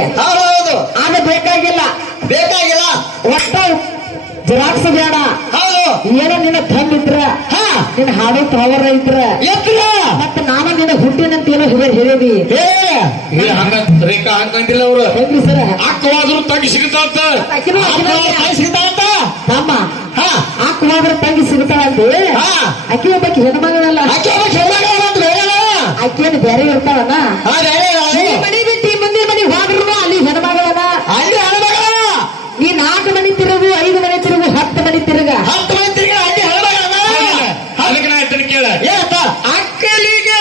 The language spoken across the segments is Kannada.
ನಿನಗೆ ಹೌದು ಆಗ ಬೇಕಾಗಿಲ್ಲ ಬೇಕಾಗಿಲ್ಲ ಒಟ್ಟ ಜೆರಾಕ್ಸ್ ಬೇಡ ಹೌದು ಏನೋ ನಿನ್ನ ದಮ್ ಇದ್ರ ನಿನ್ನ ಹಾಡೋ ಪವರ್ ಇದ್ರ ಎತ್ರ ಮತ್ತೆ ನಾನು ನಿನ್ನ ಹುಟ್ಟಿನಂತ ಏನೋ ಹೇಳಿದಿ ಹಂಗ ರೇಖಾ ಹಂಗಂದಿಲ್ಲ ಅವ್ರು ಹೆಂಗ್ರಿ ಸರ ಅಕ್ಕವಾದ್ರು ತಂಗಿ ಸಿಗ್ತಾವಂತ ಸಿಗ್ತಾವಂತ ತಮ್ಮ ಹಾಕುವಾದ್ರೆ ತಂಗಿ ಸಿಗ್ತಾಳಂತೆ ಅಕ್ಕಿ ಒಬ್ಬಾಕಿ ಹೆಣ್ಮಗಳಲ್ಲ ಅಕ್ಕಿಯನ್ನು ಬೇರೆ ಇರ್ತಾವಣ್ಣ ಮನಿ ಬಿಟ್ಟು ಮುಂದಿನ ಮನಿ ಹೋದ್ರು ಅಲ್ಲಿ ಹೆಣ್ಮಗಳನ ನೀ 4 ಮನಿ ತಿರುಗು 5 ಮನಿ ತಿರುಗು 10 ಮನಿ ತಿರುಗ ಅದಕ್ಕೆ ನಾ ಹೇಳ್ತೀನಿ ಕೇಳ ಅಕ್ಕಲಿಗೆ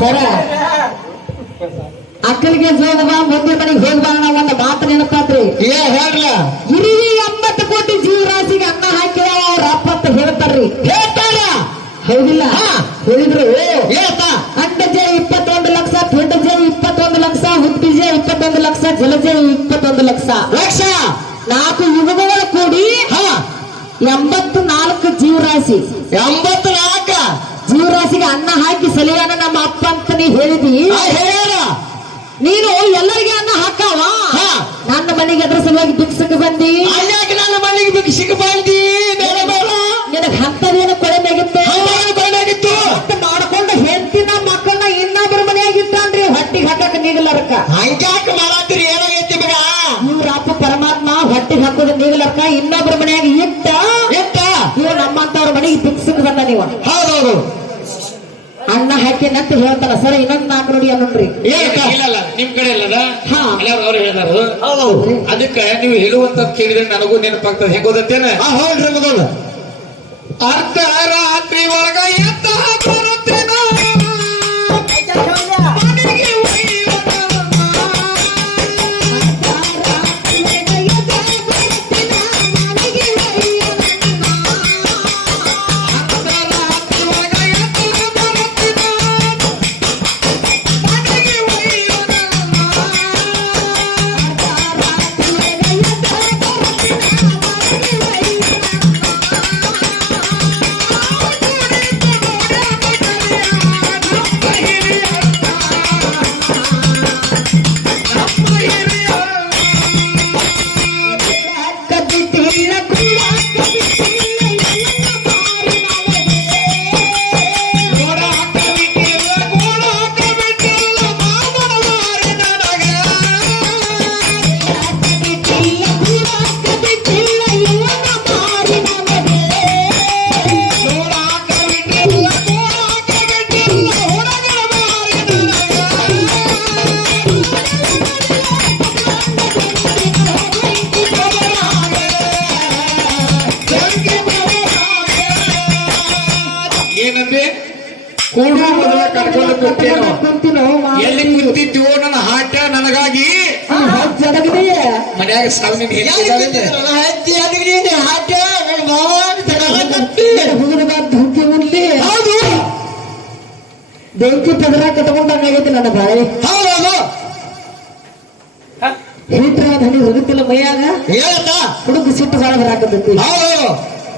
ಸರ ಅಕ್ಕಲಿಗೆ ಜೋಗವ ಮುಂದೆ ಮನೆಗೆ ಹೋಗ್ಬಾರ ಒಂದು ಮಾತು ನೆನಪಾತ್ರಿ ಹೇಳ್ರ ಇಡೀ 80 ಕೋಟಿ ಜೀವರಾಶಿಗೆ ಅನ್ನ ಹಾಕಿದ ಅವ್ರ ಅಪ್ಪ ಅಂತ ಹೇಳ್ತಾರ್ರಿ ಹೇಳ್ತಾರ ಹೌದಿಲ್ಲ ಹೇಳಿದ್ರು ಹೇಳ್ತ ಅಂಡಜ 21 ಲಕ್ಷ ಪಿಂಡಜ 21 ಲಕ್ಷ ಹುಟ್ಟಿಜ 21 ಲಕ್ಷ ಜಲಜ 21 ಲಕ್ಷ 4 ಯುಗಗಳು ಕೂಡಿ 84 ಜೀವರಾಶಿ 84 ಜೀವರಾಶಿಗೆ ಅನ್ನ ಹಾಕಿ ಸಲಿಯಾನ ನಮ್ಮ ಅಪ್ಪ ಅಂತ ನೀ ಹೇಳಿದಿ ಹೇಳ್ಯಾರ ನೀನು ಎಲ್ಲರಿಗೆ ಅನ್ನ ಹಾಕಾವ ನನ್ನ ಮನೆಗೆ ಅದ್ರ ಸಲುವಾಗಿ ಭಿಕ್ಷಕ್ಕೆ ಬಂದಿ ಅಲ್ಯಾಕೆ ನನ್ನ ಮನೆಗೆ ಭಿಕ್ಷಕ್ಕೆ ಬಂದಿ ನಿನಗೆ ಹಂತದೇನು ಕೊಡಬೇಕಾಗಿತ್ತು ಮತ್ತೆ ಮಾಡ್ಕೊಂಡು ಹೆಂಡತಿನ ಮಕ್ಕಳನ್ನ ಇನ್ನೊಬ್ಬರ ಮನೆಯಾಗ ಇಟ್ಟಾನ್ರಿ ಹೊಟ್ಟಿಗೆ ಹಾಕಕ್ ನೀಗಲರ್ಕ ಹಂಗ್ಯಾಕೆ ಮಾಡತ್ತೀರಿ ಏನಾಗೈತಿ ಮಗ ಇವ್ರ ಅಪ್ಪ ಪರಮಾತ್ಮ ಹೊಟ್ಟಿಗೆ ಹಾಕೋದು ನೀಗಲರ್ಕ ಇನ್ನೊಬ್ಬರ ಮನೆಯಾಗ ಇಟ್ಟ ಇವ್ ನಮ್ಮಂತವ್ರ ಮನೆಗೆ ಭಿಕ್ಷಕ್ಕೆ ಬಂದ ನೀವು ಹೌದೌದು ಅನ್ನ ಹಾಕಿನಂತ ಹೇಳ್ತಾರ ಸರ್ ಇನ್ನೊಂದ್ 4 ನುಡಿ ಅನ್ನೋನ್ರಿ ಇಲ್ಲ ನಿಮ್ ಕಡೆ ಅಲ್ಲದ ಅವ್ರು ಹೇಳಿದಾರು ಅದಕ್ಕೆ ನೀವು ಹೇಳುವಂತ ಕೇಳಿದ್ರೆ ನನಗೂ ನೆನಪಾಗ್ತದೆ ಹೆಂಗೋದತ್ತೇನೆ ಹೌದ್ರಿ ಮೊದಲು ಅರ್ಧ ರಾತ್ರಿ ಒಳಗ ಎತ್ತ ಬರುತ್ತೇನ ಕೂಡು ಮೊದಲ ಕರ್ಕೊಂಡು ಕುಂತೀನೋ ಎಲ್ಲಿ ಕುಂತಿದ್ವೋ ನನ್ನ ಹಾಟ ನನಗಾಗಿ ಮನ್ಯಾಗ ಸಾವಿನ ಬೆಂಕಿ ಪದರ ಕಟ್ಕೊಂಡಾಗೈತಿ ನನ್ನ ಬಾಯಿ ಹೌದು ಹೀಟ್ರ ಹನಿ ಹೋಗುತ್ತಿಲ್ಲ ಮೈಯಾಗ ಹುಡುಗ ಸಿಟ್ಟು ಬಾಳ ಬರಾಕತ್ತೈತಿ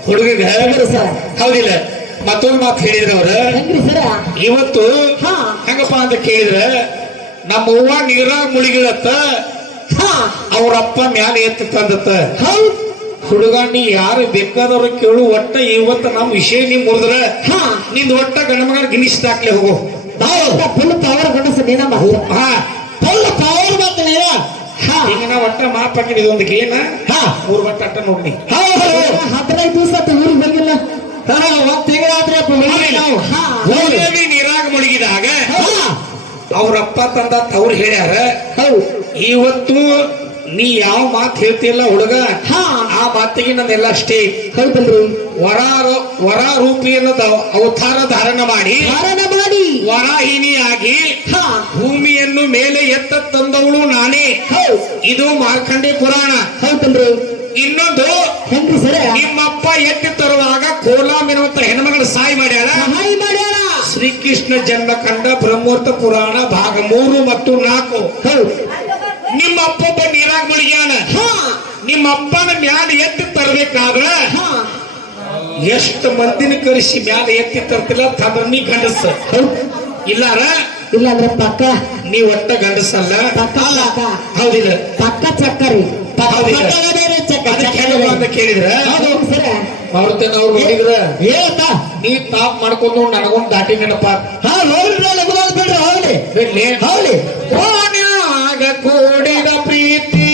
ಹುಡುಗ ಹೌದಿಲ್ಲ ಮತ್ತೊಂದು ಮಾತು ಹೇಳಿದ್ರ ಅವ್ರ ಇವತ್ತು ಹೆಂಗಪ್ಪ ಅಂತ ಕೇಳಿದ್ರ ನಮ್ಮ ಅವ್ವ ನೀರಾಗ ಮುಳುಗಿದತ್ತ ಅವ್ರಪ್ಪ ಮ್ಯಾಲ ಎತ್ತ ತಂದತ್ತ ಹುಡುಗ ನೀ ಯಾರು ಬೇಕಾದವ್ರ ಕೇಳು ಒಟ್ಟ ಇವತ್ತ ನಮ್ ವಿಷಯ ನೀ ಮುರಿದ್ರ ನಿಂದ ಒಟ್ಟ ಗಣಮಗ ಗಿನಿಸ್ ದಾಕ್ಲೆ ಹೋಗು ಫುಲ್ ಪವರ್ ಗಣಸ ನೀನ ಫುಲ್ ಪವರ್ ಮಾತು ನೀನ ಈಗ ನಾ ಒಟ್ಟ ಮಾಪಾಕಿದ ಇದೊಂದು ಗೇನ 3 ಬಟ್ಟ ಅಟ್ಟ ನೋಡಿ 15 ದಿವಸ ಊರಿಗೆ ಬಂದಿಲ್ಲ ಒಂದ್ ತಿಂಗಳಾದ್ರೆ ನೀರಾಗ ಮುಳುಗಿದಾಗ ಅವ್ರಪ್ಪ ತಂದ ಅವ್ರು ಹೇಳ್ಯಾರ ಇವತ್ತು ನೀ ಯಾವ ಮಾತು ಹೇಳ್ತಿಲ್ಲ ಹುಡುಗ ಆ ಮಾತಿಗೆ ನನ್ನೆಲ್ಲ ಅಷ್ಟೇ ವರ ರೂಪಿ ಅನ್ನೋದು ಅವತಾರ ಧಾರಣ ಮಾಡಿ ವರಾಹಿನಿಯಾಗಿ ಭೂಮಿಯನ್ನು ಮೇಲೆ ಎತ್ತ ತಂದವಳು ನಾನೇ ಇದು ಮಾರ್ಕಂಡಿ ಪುರಾಣ ಇನ್ನೊಂದು ಕೃಷ್ಣ ಜನ್ಮ ಕಂಡ ಬ್ರಹ್ಮೋರ್ತ ಪುರಾಣ ಭಾಗ 3 ಮತ್ತು 4. ಹೌದು. ನಿಮ್ಮ ಅಪ್ಪೊಬ್ಬ ನೀರಾಗ ಮುಳುಗ್ಯಾನ. ಹಾ ನಿಮ್ಮ ಅಪ್ಪನ ಮ್ಯಾಲ ಎತ್ತಿ ತರಬೇಕಾದ್ರ ಹಾ ಎಷ್ಟು ಮಂದಿನ ಕರೆಸಿ ಮ್ಯಾಲ ಎತ್ತಿ ತರ್ತಿಲ್ಲ ತಂದ್ರ ನೀ ಗಂಡಸ. ಹೌದು. ಇಲ್ಲಾರ ಇಲ್ಲ ಅಂದ್ರೆ ಪಕ್ಕ ನೀ ಒಟ್ಟ ಗಂಡಸಲ್ಲ. ಪಕ್ಕ ಪಕ್ಕ ಹೌದಿಲ್ಲ? ಪಕ್ಕ ಚಕ್ಕರಿ ಹೌದಿಲ್ಲ? ಅದಕ್ಕೆ ಏನಪ್ಪ ಅಂತ ಕೇಳಿದ್ರ ಸರ ಅವ್ರತನ ಅವ್ರು ನೋಡಿದ್ರ ಏನತ್ತ ನೀ ತಾಪ್ ಮಾಡ್ಕೊಂಡು ನನಗೊಂದು ದಾಟಿ ನೆನಪ. ಹಾ ನೋಡ್ರಿ ಬಿಡ್ರಿ ಹೋಗ್ಲಿ ಬಿಡ್ಲಿ ಹೋಗ್ಲಿ ಕೋಣ್ಯಾಗ ಕೂಡಿದ ಪ್ರೀತಿ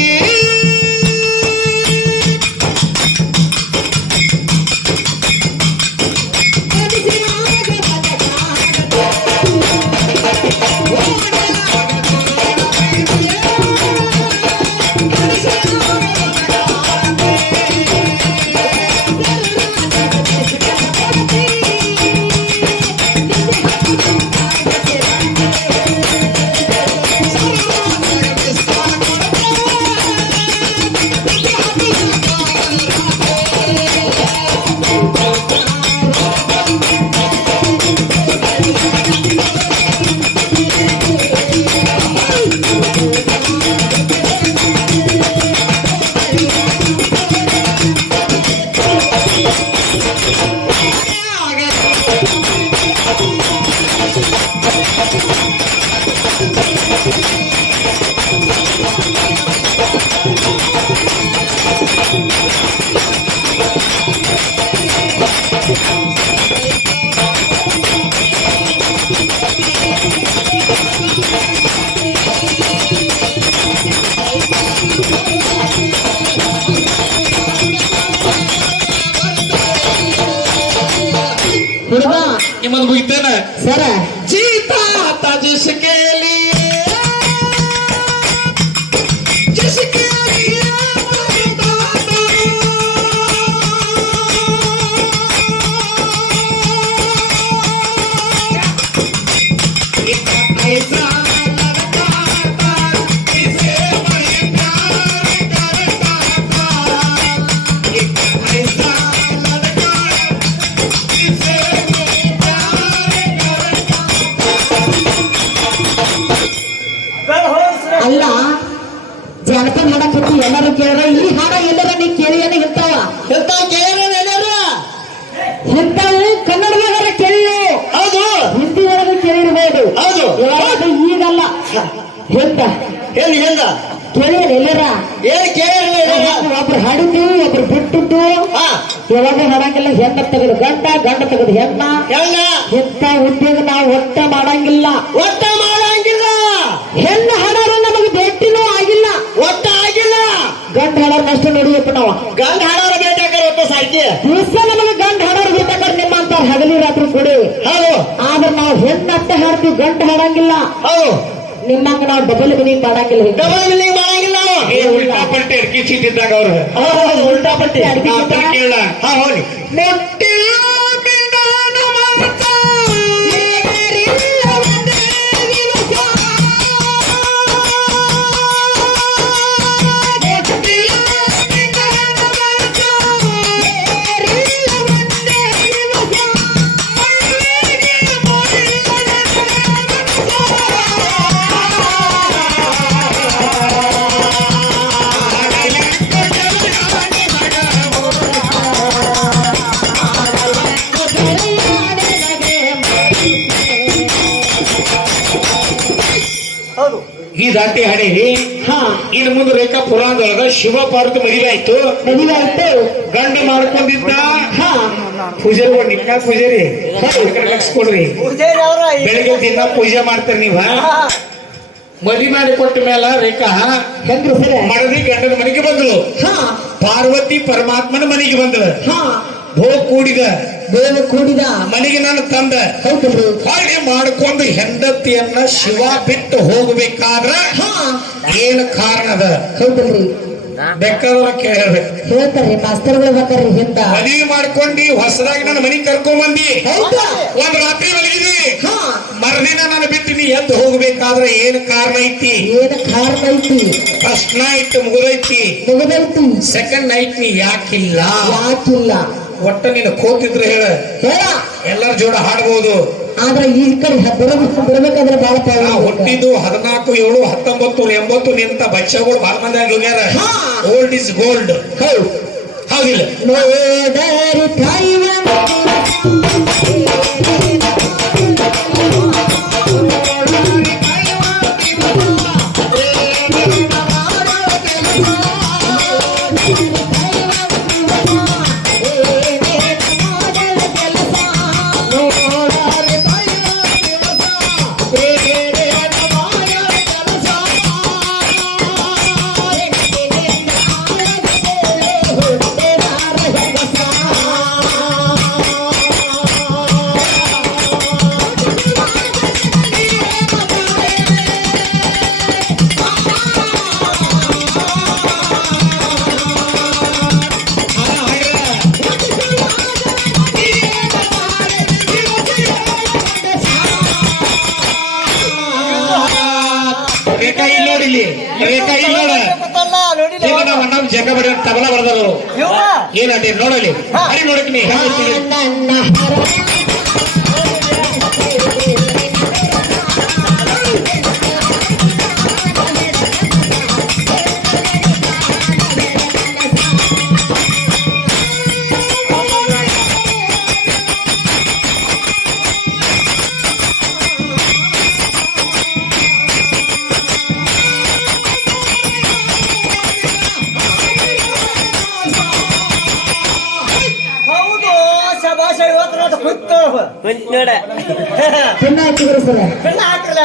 ಹುಡುಗ ನಿಮ್ಮದು ಮುಗಿತೇನ ಸರ जीता था जिसके लिए जिसके लिए मरता था। एक ऐसा लड़का था जिसे मैं प्यार करता था। एक ऐसा लड़का जिसे मैं प्यार करता ಅಲ್ಲ ಜನಪದ ಹಾಡಕತ್ತಿ ಎಲ್ಲರೂ ಕೇಳ್ರ ಈ ಹಾಡ ಎಲ್ಲರ ನೀ ಕೇಳಿ ಇರ್ತಾವ ಇಂಥವು ಕನ್ನಡದಾಗ ಕೇಳಿವು. ಹೌದು ಹಿಂದಿ ಒಳಗೆ ಕೇಳಿರ್ಬೋದು. ಹೌದು ಇವಾಗ ಈಗಲ್ಲ ಎಂತ ಹೇಳಿ ಹೇಳ ಕೇಳಿ ಎಲ್ಲರ ಏನ್ ಕೇಳಿ ಒಬ್ರು ಹಾಡಿದ್ದು ಒಬ್ರು ಬಿಟ್ಟಿದ್ದು ಯಾವಾಗ ಹಾಡಂಗಿಲ್ಲ. ಹೆಣ್ಣ ತೆಗೆದು ಗಂಡ ಗಂಡ ತೆಗೆದು ಹೆಣ್ಣ ಇಂಥ ಉದ್ಯೋಗ ನಾವು ಒಟ್ಟ ಮಾಡಂಗಿಲ್ಲ. ಒಟ್ಟ ಮಾಡಂಗಿಲ್ಲ. ಹೆಣ್ಣು ಹಾಡೋರು ನಮಗೆ ಭೇಟಿನೂ ಆಗಿಲ್ಲ. ಒಟ್ಟ ಆಗಿಲ್ಲ. ಗಂಡ ಹಾಡೋರು ಅಷ್ಟು ನೋಡಿಯಪ್ಪ ನಾವು. ಗಂಡ ಹಾಡೋರ ಬೇಕಾದ್ರೆ ಒಟ್ಟ ಸಾಯ್ತಿ. ದಿವಸ ನಮಗೆ ಗಂಡ ಹಾಡೋರು ಬೇಕಾದ್ರೆ ನಿಮ್ಮಂತ ಹಗಲಿ ರಾತ್ರಿ ಕೊಡಿ. ಹೌದು ಆದ್ರೆ ನಾವು ಹೆಣ್ಣು ಅಟ್ಟ ಹಾಡ್ತೀವಿ, ಗಂಡ ಹಾಡಂಗಿಲ್ಲ. ಹೌದು ನಿಮ್ಮಂಗ ನಾವು ಡಬಲ್ ಮೀನಿಂಗ್ ಮಾಡಂಗಿಲ್ಲ. ಡಬಲ್ ಮೀನಿಂಗ್ ಮಾಡಂಗಿಲ್ಲ. ಉಲ್ಟಾ ಪಲ್ಟಿ ಅಡ್ಕಿ ಚೀಟಿದ್ದಾಗ ಅವ್ರು ಉಲ್ಟಾ ಪಟ್ಟಿ ಅಡಿಗೆ ಕೇಳ ಹೋಗಿ ಈ ದಾಟಿ ಹಾಡಿ ಹಾ ಇನ್ನು ಮುಂದೆ ರೇಖಾ ಪುರಾಣದೊಳಗ ಶಿವ ಪಾರ್ವತಿ ಮದುವೆ ಆಯ್ತು. ಮದುವೆ ಆಯ್ತು. ಗಂಡ ಮಾಡ್ಕೊಂಡಿದ್ದ ಹಾ ಪೂಜಾರಿ ನಿಕ್ಕ ಪೂಜಾರಿ ಲಕ್ಷ ಕೊಡ್ರಿ. ಬೆಳಿಗ್ಗೆ ದಿನ ಪೂಜೆ ಮಾಡ್ತೀರಿ ನೀವ. ಮದುವೆ ಮಾಡಿ ಕೊಟ್ಟ ಮೇಲ ರೇಖಾ ಹೆಂಗ್ರಿ ಸರ ಮಡದಿ ಗಂಡನ ಮನೆಗೆ ಬಂದಳು. ಹಾ ಪಾರ್ವತಿ ಪರಮಾತ್ಮನ ಮನೆಗೆ ಬಂದಳು. ಹಾ ಭೋಗ ಕೂಡಿದ ಬೇರೆ ಕೂಡಿದ ಮನೆಗೆ ನಾನು ತಂದ ಹೌದ್ರಿ. ಹೊಳೆ ಮಾಡಿಕೊಂಡು ಹೆಂಡತಿಯನ್ನ ಶಿವ ಬಿಟ್ಟು ಹೋಗಬೇಕಾದ್ರ ಹಾ ಏನು ಕಾರಣದ ಹೌದ್ರಿ. ಬೇಕಾದವ್ರ ಕೇಳಬೇಕು. ಹೇಳ್ತಾರ್ರಿ ಮಾಸ್ತರ್ಗಳು ಬರ್ತಾರ್ರಿ ಹಿಂದ. ಮದುವೆ ಮಾಡ್ಕೊಂಡಿ ಹೊಸದಾಗಿ ನನ್ನ ಮನೆಗೆ ಕರ್ಕೊಂಡ್ ಬಂದಿ. ಹೌದಾ ಒಂದ್ ರಾತ್ರಿ ಮಲಗಿದಿ. ಹಾ ಮರುದಿನ ನಾನು ಬಿಟ್ಟು ನೀ ಎದ್ದು ಹೋಗ್ಬೇಕಾದ್ರೆ ಏನ್ ಕಾರಣ ಐತಿ? ಏನ ಕಾರಣ ಐತಿ? ಫಸ್ಟ್ ನೈಟ್ ಮುಗಿದೈತಿ, ಮುಗದೈತಿ. ಸೆಕೆಂಡ್ ನೈಟ್ ನೀ ಯಾಕಿಲ್ಲ? ಯಾಕಿಲ್ಲ? ಒಟ್ಟ ನೀನು ಕೋತಿದ್ರೆ ಹೇಳ, ಹೇಳ ಎಲ್ಲರ ಜೋಡ ಹಾಡ್ಬೋದು. ಆದ್ರೆ ಈ ಕಡೆ ಬರ್ಬೇಕಾದ್ರೆ ಬಹಳ ಹುಟ್ಟಿದ್ದು 14/7/1980 ನಿಂತ ಬಚ್ಚಗಳು ಬಹಳ ಮಂದಿ ಆಗಿ ಹೋಗ್ಯಾರ. Old is gold. ಹೌದಿಲ್ಲ? ಜಂಗ ಬಡಿ ತಬಲ ಬರ್ದರು ಏನಂటే ನೋಡಲಿ ಅಲ್ಲಿ ನೋಡಕ್ಕೆ ನೋಡ ಪುಣ್ಯ ಹಾಕಿದ್ರು ಸರ್ ಬೆಲ್ಲ ಹಾಕ್ರಲ್ಲ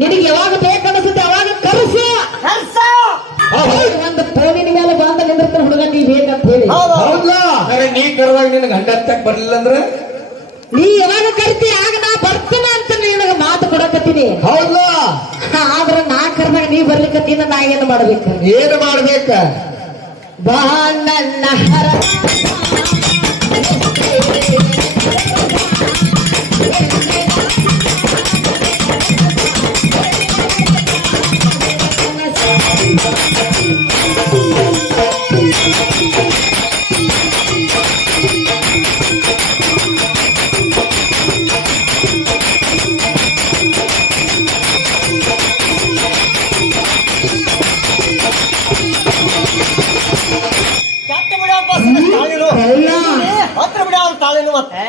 ನಿನಗೆ ಯಾವಾಗ ಬೇಕನ್ನಿಸುತ್ತೆ ಅವಾಗ ಕರ್ಸು. ಒಂದು ಫೋನಿನ ಮೇಲೆ ಬಂದ ನಿಂದಿರ್ತಾನೆ ಹುಡುಗ ನೀ ಬೇಕಂತ ಹೇಳಿ. ಹೌದಾ? ನೀ ಕರೆದಾಗ ನಿನಗೆ ಗಂಡ ಹತ್ತಕ್ ಬರ್ಲಿಲ್ಲ ಅಂದ್ರೆ ನೀ ಯಾವಾಗ ಕರಿತಿ ಆಗ ನಾ ಬರ್ತೀನಿ ಅಂತ ನಿನಗೆ ಮಾತು ಕೊಡಕತ್ತೀನಿ. ಹೌದಾ? ಆದ್ರೆ ನಾ ಕರ್ದಾಗ ನೀ ಬರ್ಲಿಕ್ಕತ್ತೀನಿ. ನಾ ಏನು ಮಾಡ್ಬೇಕು? ಏನು ಮಾಡ್ಬೇಕ? ಬಾ ನನ್ನ ಹರ ಹತ್ರ ಬಿಡ ಅವ್ರ ತಾಳಿನ ಮತ್ತೆ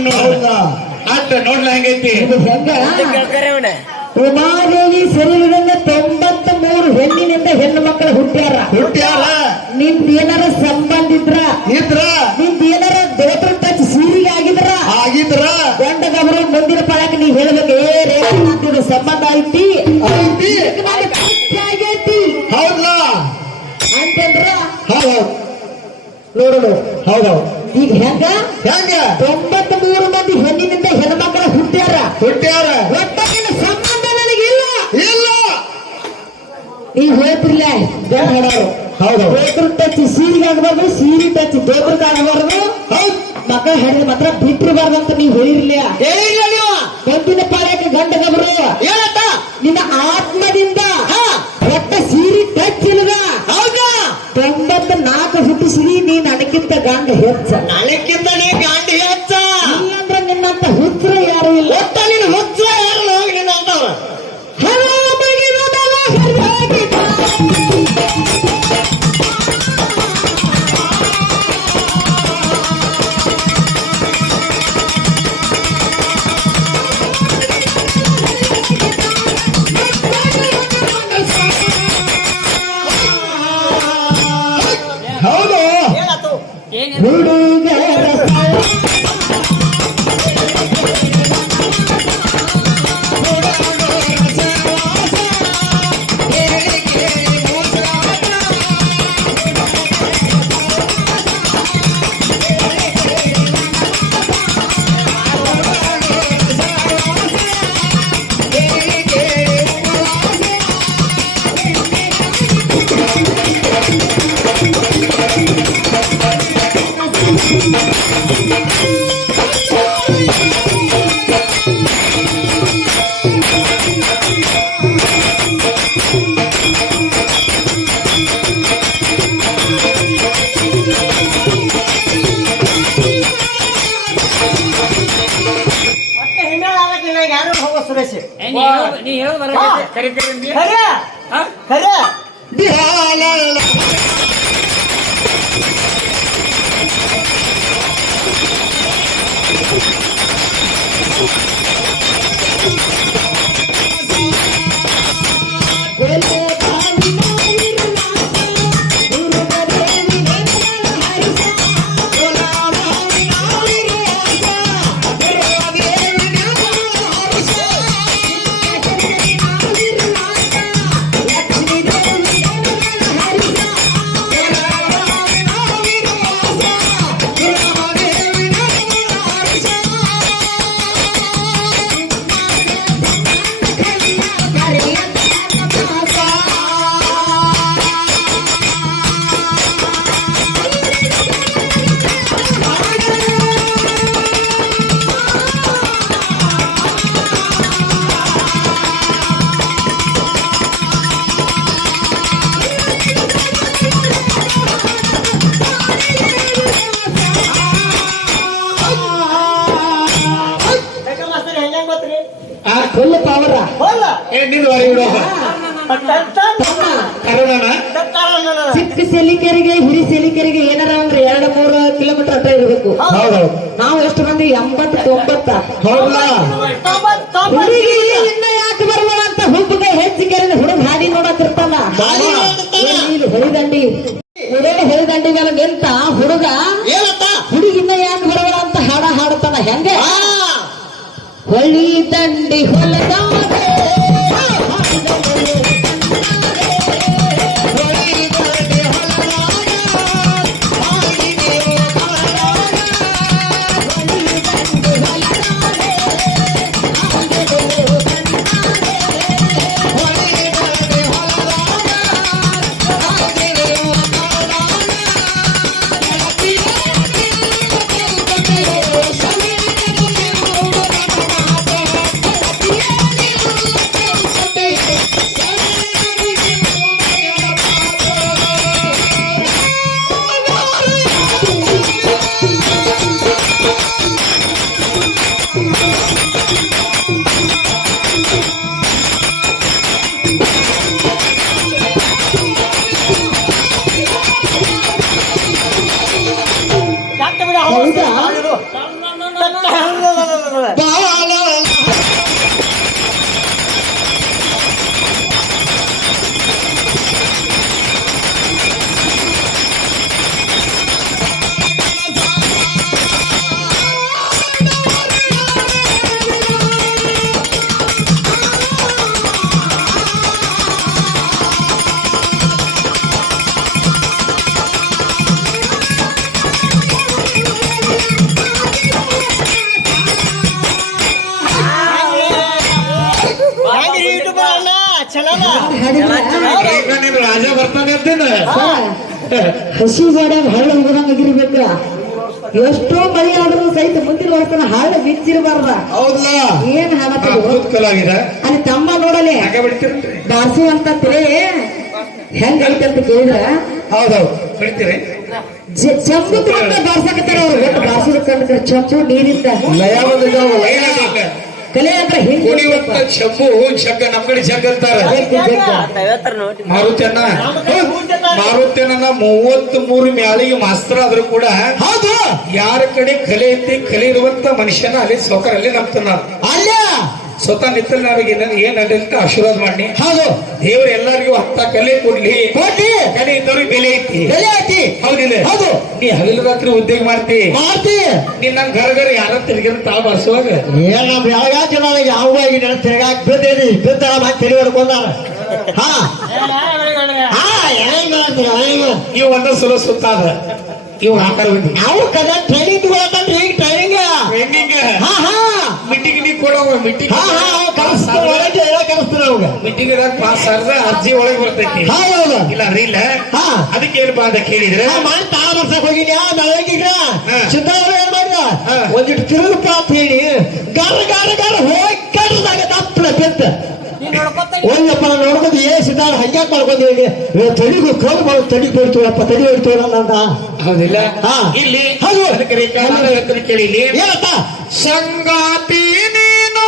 ಐತಿ ನೋಡ ಅಷ್ಟ ನೋಡ್ಲ ಹೆಂಗೈತಿ ಇದು ಹೆಂಗ ಕೇಳ್ತಾರೆ ಅವನ ಉಮಾದೇವಿ ಶರೀರದಿಂದ 93 ಹೆಣ್ಣಿನಿಂದ ಹೆಣ್ಣು ಮಕ್ಕಳು ಹುಟ್ಟ್ಯಾರ ನಿಮ್ದ ಏನಾರ ಸಂಬಂಧ ಇದ್ರ ನಿಮ್ದ ಏನಾರ ದೇವರ ಟಚ್ ಸೀರಿಗೆ ಆಗಿದ್ರ ಗಂಡಗವರು ಮುಂದಿನ ಪಾಳಕ್ಕೆ ನೀವ್ ಹೇಳ್ಬೇಕು ಏ ರೇಖಾ ಸಂಬಂಧ ಐತಿ ಆಗೈತಿ ಹೌದಾ ಅಂತಂದ್ರ ಹೌದು ನೋಡೋಣ ಹೌದು ಈಗ ಹೆಂಗ ಹೆಂಗ 93 ಮಂದಿ ಹೆಣ್ಣಿನಿಂದ ಹೆಣ್ಮಕ್ಳು ಹುಟ್ಟ್ಯಾರ ಒಟ್ಟಿನ ಸಂಬಂಧ ನನಗಿಲ್ಲ ಇಲ್ಲ ನೀವ್ ಹೇಳ್ತಿರ್ಲ ಗಂಡ ಹೇಳೋರು ಹೌದು ದೇವ್ರ ಟಚ್ ಸೀರಿಗೆ ಆಗಬಾರ್ದು ಸೀರೆ ಟಚ್ ದೇವ್ರದ ಆಗಬಾರ್ದು ಹೌದು ಮಕ್ಕಳ ಹೇಳಿದ ಮಾತ್ರ ಬಿಟ್ಟಿರಬಾರ್ದಂತ ನೀವ್ ಹೇಳಿರ್ಲಿಲ್ಲ ಹೇಳಿಲ್ಲ ನೀವು ಮುಂದಿನ ಪಾಳ್ಯಕ್ಕೆ ಗಂಡಗಬ್ರು ಏನತ್ತ ನಿನ್ನ ಆತ್ಮದಿಂದ ಒಟ್ಟ ಸೀರೆ ಟಚ್ ಇಲ್ದ ಹೌದಾ 94 ಹುಟ್ಟಿಸಿರಿ ನೀ ನನಗಿಂತ ಗಂಡ ಹೆಚ್ಚ ನನಕ್ಕಿಂತ ನೀ ಗಾಂಡಿ ಹೆಚ್ಚ ಇಲ್ಲಂದ್ರ ನಿನ್ನಂತ ಹುಚ್ಚರ ಯಾರು ಇಲ್ಲ ಒಟ್ಟ ನೀನು ಹುಚ್ಚ ಯಾರು ಹೋಗಿ ನಿನ್ನ ಅಂತವ್ರ ಹೌದು ಏನಾತು ಹುಡುಗರ ಮತ್ತೆ ಹಿಂಡಾಳ ಆಗಕ್ಕೆ ನಿನಗೆ ಯಾರು ಹೋಗೋ ಸುರೇಶ್ ನೀ ಹೇಳೋದು ಬರ ಕರಿತೀರಿ ಖರೆ ಖರೆ ಫುಲ್ ಪವರ ನಿಂದು ಹೊರಗೆ ಬಿಡುವ ಕರೋಣ ಚಿಕ್ಕ ಸೆಲಿಕೆರಿಗೆ ಹಿರಿ ಸೆಲಿಕೆರಿಗೆ ಏನಾರ ಅಂದ್ರೆ 2-3 ಕಿಲೋಮೀಟರ್ ಅಟ್ಟ ಇರಬೇಕು ಹೌದು ನಾವು ಎಷ್ಟು ಮಂದಿ 80-90 ಹೌದಾ ಹುಡುಗಿ ಇನ್ನ ಯಾಕೆ ಬರಲ್ಲ ಅಂತ ಹುಡುಗ ಹೆಚ್ಚಿಗೆ ಹುಡುಗ ಹಾಡಿ ನೋಡಕ್ಕಿರ್ತಾನ ಹೊಳಿದಂಡಿ ಹೊಳಿದಂಡಿ ಮೇಲೆ ನಿಂತ ಹುಡುಗ ಹುಡುಗಿ ಇನ್ನ ಯಾಕೆ ಬರಲ್ಲ ಅಂತ ಹಾಡ ಹಾಡುತ್ತಾನ ಹೆಂಗೆ ಹೊಳಿ ದಂಡಿ ಹೊಲದ ಹೌದಾ ಈಗ ನೀನು ರಾಜ ಬರ್ತಾನೆ ಅಂತೇನ ಹಸಿ ಗೋಡ್ಯಾಗ ಹಳ್ಳ ಹೋಗದಂಗಿರ್ಬೇಕ. ಎಷ್ಟೋ ಮಳಿ ಆದ್ರೂ ಸಹಿತ ಮುಂದಿನ ವರ್ಷನ ಹಳ್ಳ ಬಿಚ್ಚಿರಬಾರ್ದ. ಹೌದಲ್ಲ ಏನ್ ಹಾಳತ್ತದು ಕಲಾವಿದ ಅಲ್ಲಿ ತಮ್ಮ ನೋಡಲೆ ಹಾಗೆ ಬಿಡ್ತೀರಲ್ರಿ? ಬಾರಿಸುವಂತ ತಿಳಿ ಹೆಂಗೈತೆ ಅಂತ ಕೇಳಿದ್ರ ಹೌದೌದು ಬಿಡ್ತೀರಿ. ಚಂಬು ತಗೊಂಡ ಬಾರ್ಸಕತ್ತಾರ ಅವ್ರು. ಒಟ್ಟು ಬಾರ್ಸೋದ ಕಂಡ್ರೆ ಚಂಬು ನೀರಿಂದ ಕಲೆ ಅಂದ್ರೆ ಹಿಂಗೆ ಕುಡಿಯುವಂತ ಚೆಂಬು ಜಗ್ಗ ನಮ್ ಕಡೆ ಜಗ್ಗ ಅಂತಾರ. ಮಾರುತಿಯನ್ನ ಮಾರುತಿಯನ್ನ 33 ಮ್ಯಾಳಿಗೆ ಮಾಸ್ತರ ಆದ್ರೂ ಕೂಡ ಹೌದು ಯಾರ ಕಡೆ ಕಲೆ ಐತಿ ಕಲೆ ಇರುವಂತ ಮನುಷ್ಯನ ಅಲ್ಲಿ ಸೌಕರ್ಯ ಅಲ್ಲಿ ನಂಬ್ತಾನ. ಅಲ್ಲ ಸ್ವತಃ ನಿತ್ತಲ್ ನಾವಿಗೆ ಏನ್ ಅಂತ ಆಶೀರ್ವಾದ ಮಾಡಿ. ಹೌದು ದೇವ್ರ ಎಲ್ಲರಿಗೂ ಹತ್ತ ಕಲೆ ಕೊಡ್ಲಿ. ಕೊಡ್ಲಿ. ಕಲೆ ಇದ್ದವ್ರಿಗೆ ಬೆಲೆ ಐತಿ. ಬೆಲೆ ಐತಿ. ಹೌದಿಲ್ಲ? ಹೌದು. ನೀ ಹಗಲು ರಾತ್ರಿ ಉದ್ಯೋಗ ಮಾಡ್ತಿ. ನೀನ್ ನನ್ ಗರ ಯಾರ ತಿರುಗಿ ತಾವು ಬರ್ಸುವಾಗ ಏನ್ ನಮ್ ಯಾವ ಜನ ಯಾವ ತಿರ್ಗಾಕ್ ಬಿದ್ದೇರಿ ಬಿದ್ದ ತಲೆ ಹೊಡ್ಕೊಂಡಾರ. ಹಾ ಇವ್ ಒಂದ ಸಲ ಸುತ್ತಾದ ಇವ್ ಹಾಕಾರ ನಾವು ಕದ ಟ್ರೈನಿಂಗ್ ತಗೊಳತನ್ರಿ. ಈಗ ಟ್ರೈನಿಂಗ್ ಟ್ರೈನಿಂಗ್ ಹಾ ಹಾ ಮೀಟಿಂಗ್ ನೀ ಕೊಡೋ ಮೀಟಿಂಗ್ ಹಾ ಹಾ ಕಲಿಸ್ತಾರ ಅವಾಗ. ಮೀಟಿಂಗ್ ಪಾಸ್ ಆದ್ರೆ ಅರ್ಜಿ ಒಳಗೆ ಬರ್ತೈತಿ. ಹೌದು ಇಲ್ಲ ಇಲ್ಲ ಹಾ ಅದಕ್ಕೆ ಏನಪ್ಪಾ ಅಂತ ಕೇಳಿದ್ರೆ ಮಾಡಿ ತಾ ಬರ್ಸಕ್ ಹೋಗಿದ್ಯಾ ಬೆಳಗಿಗ ಸಿದ್ದರಾಮಯ್ಯ ಏನ್ ಮಾಡಿದ ಹಾ. ಒಂದಿಟ್ಟು ತಿರುಗಪ್ಪ ಅಂತ ಹೇಳಿ ಗರ ಗರ ಗರ ಹೋಗಿ ಕಡ್ದಾಗ ತಪ್ಪಲ ಬಿತ್ತ ಒಂದಪ್ಪ ನೋಡ್ಬೋದು ಸಿದ್ಧಾರ ಹಂಗ್ಯಾಕ್ ಮಾಡ್ಕೊಂಡು ಹೇಳಿ ತಡಿಗೂ ಕೌಲ್ ಮಾಡಿ ತಡಿ ಕೊಡ್ತೀವಪ್ಪ ತಡಿ ಹೊಡ್ತೀವಲ್ಲ ಅಂತ. ಹೌದಿಲ್ಲ? ಹಾ. ಇಲ್ಲಿ ಹೌದು. ಅದಕ್ಕೆ ಕನ್ನಡ ಹೇಳ್ತೀನಿ ಕೇಳಿ. ಏನಪ್ಪ ಸಂಗಾತಿ ನೀನು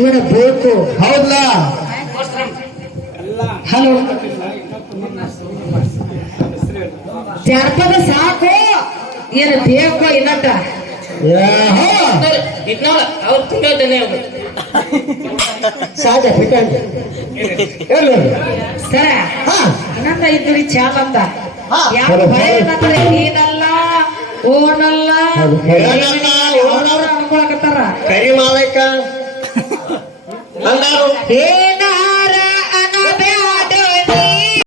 ಇವನ ಬೇಕು. ಹೌದಲ್ಲ? ಹಲೋ ಜಾನಪದ ಸಾಕು ಏನು ಬೇಕು ಇನ್ನಟ ಸಾಧ್ಯ ಬಿಟ್ಟಂತೆ ಸರ ಇನ್ನೊಂದ ಇದ್ರಿ ಚಾಲ್ ಅಂತ ನೀನಲ್ಲ ಓನಲ್ಲ ಅನ್ಕೊಳಕತ್ತಾರ ಕರಿ ಮಾಲಕ ಏನ